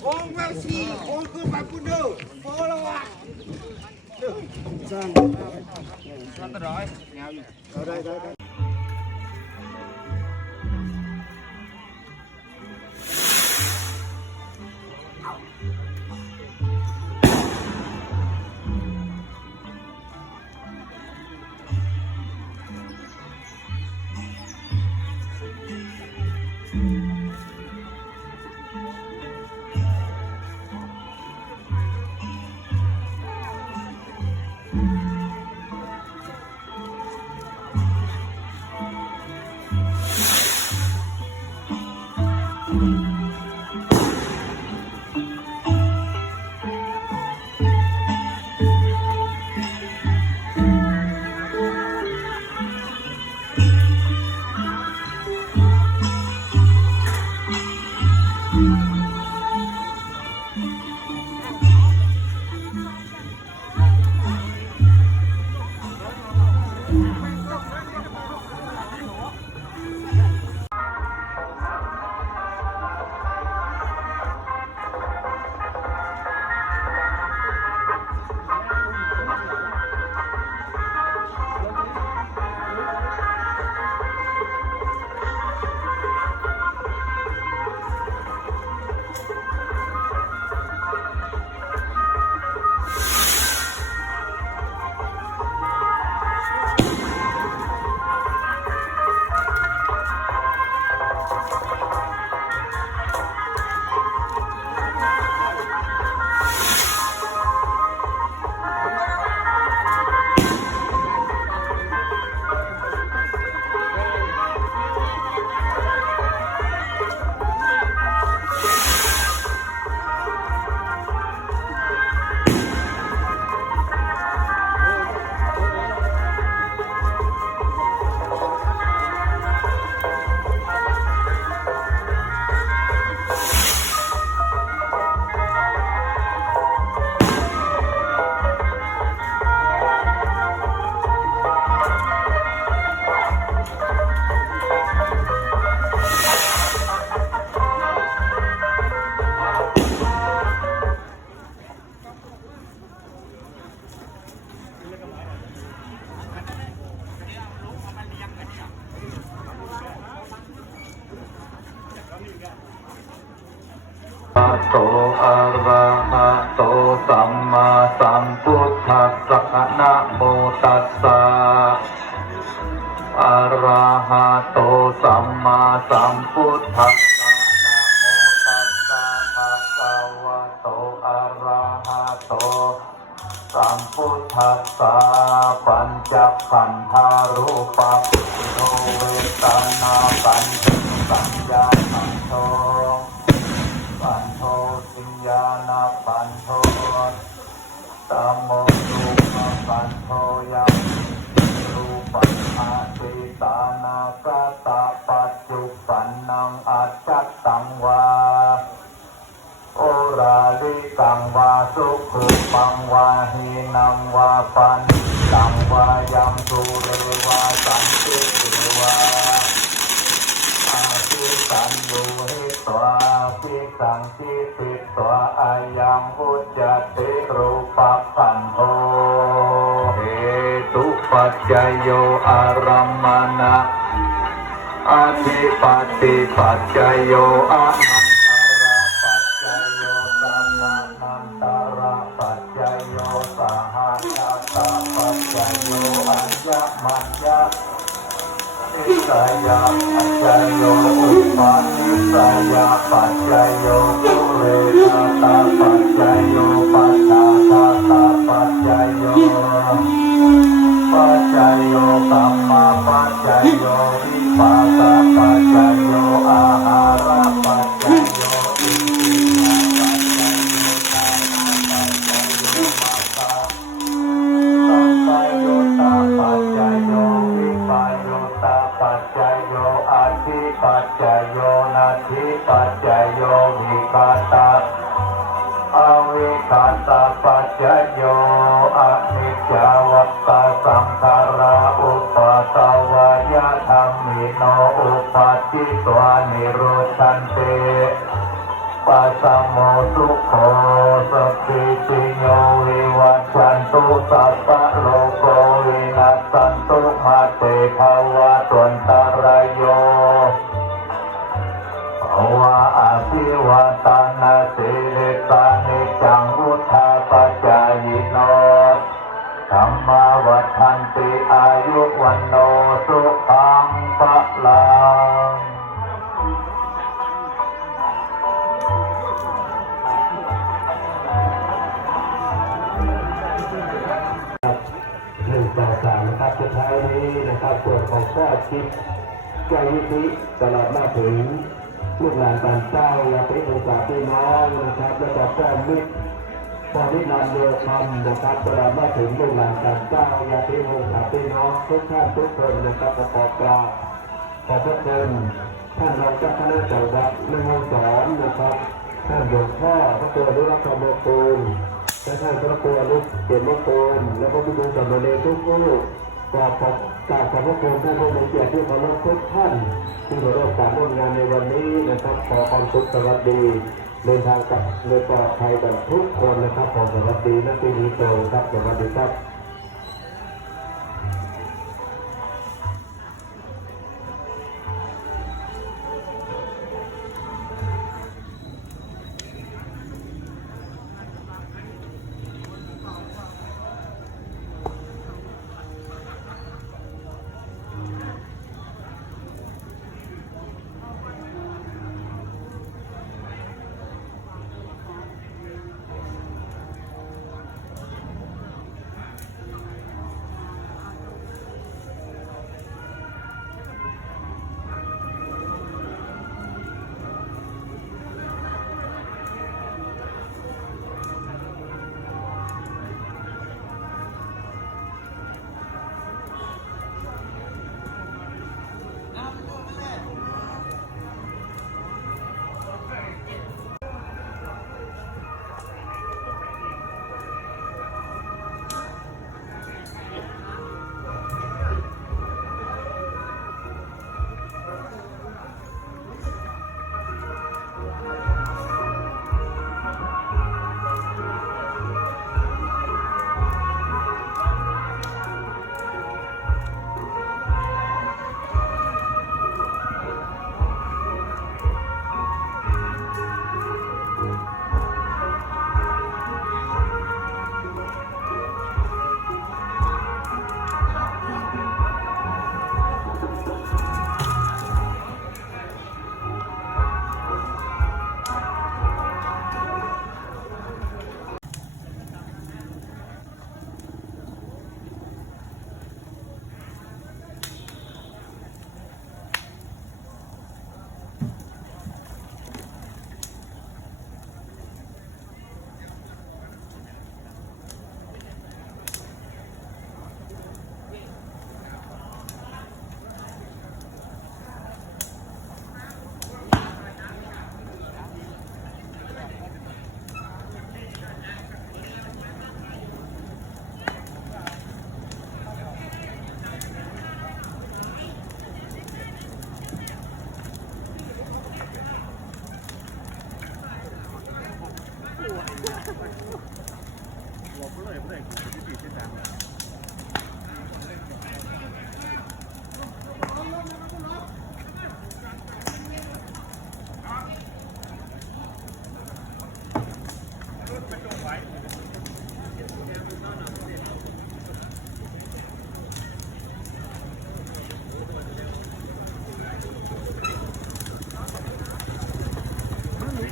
โค้งแววสี่โค้งขึ้นไปกูเด้อโฟแล้วว่ะ อะ ตัสสะอะระหะโตสัมมาสัมพุทธัสสะนะโมตัสสะภะคะวะโตอะระหะโตสัมพุทธัสสะปัญจขันธารูปะโนเวทนาปัญจสัญญาปัญโทปันโทสิญญาณปันโทตัมโม วาหีนังวาปันตังวายังสุเรวาสันติเทวาอาทิสันโยหิตวาปิสังคิปิตวาอายังอุจจติรูปปันโทเหตุปัจจยโยอารัมมณะอาทิปัติปัจจยโยอาายาปัจจโยอุปาทิสายาปัจจโยปุเรชาตาปัจจโย ปโยตาปัจจโยอาทิปัจจโยนัน ธิปัจจโยวิกาตา อวิคาตาปัจจโยอนิจจวัตตาสังขาราอุปาตวายธรรมิโนอุปาทิตวานิโรชันเต ปัสสโมสุโขสกขิติโยวิวัชชันตุสัพพะโลกโควินัสสันตุมาเตภาวะตนตารายโยวะอาภิวาตานาสิริตานิจังวุธาปจายโนธรรมาวัฏันติอายุวันโนสุขังปะลัง สุดท้ายนี้นะครับส่วนของข้อคิดใจวิธีตลอดมาถึงลูกหลานการเจ้าและเป็นโอกาสพี่น้องนะครับและก็พ่อมิตรพ่อมิตรนำโยคำนะครับตลอดมาถึงลูกหลานการเจ้าและเป็นโอกาสพี่น้องทุกท่านทุกคนนะครับประกอบกราบขอบพระคุณท่านรองเจ้าคณะจังหวัดนครสอนนะครับท่านหลวงพ่อพระตัวรุรักษมกูลและท่านพระครูอนุเกียรติมงคลและพระพิบูลสามเณรทุกผู้ กราบขอบกราบขอบพระคุณท่านผู้มีเกียรติที่เคารพทุกท่านที่มาร่วมการร่วมงานในวันนี้นะครับ ขอความสุขสวัสดีเดินทางกลับโดยปลอดภัยกันทุกคนนะครับขอสวัสดีนะที่นี้โตครับสวัสดีครับ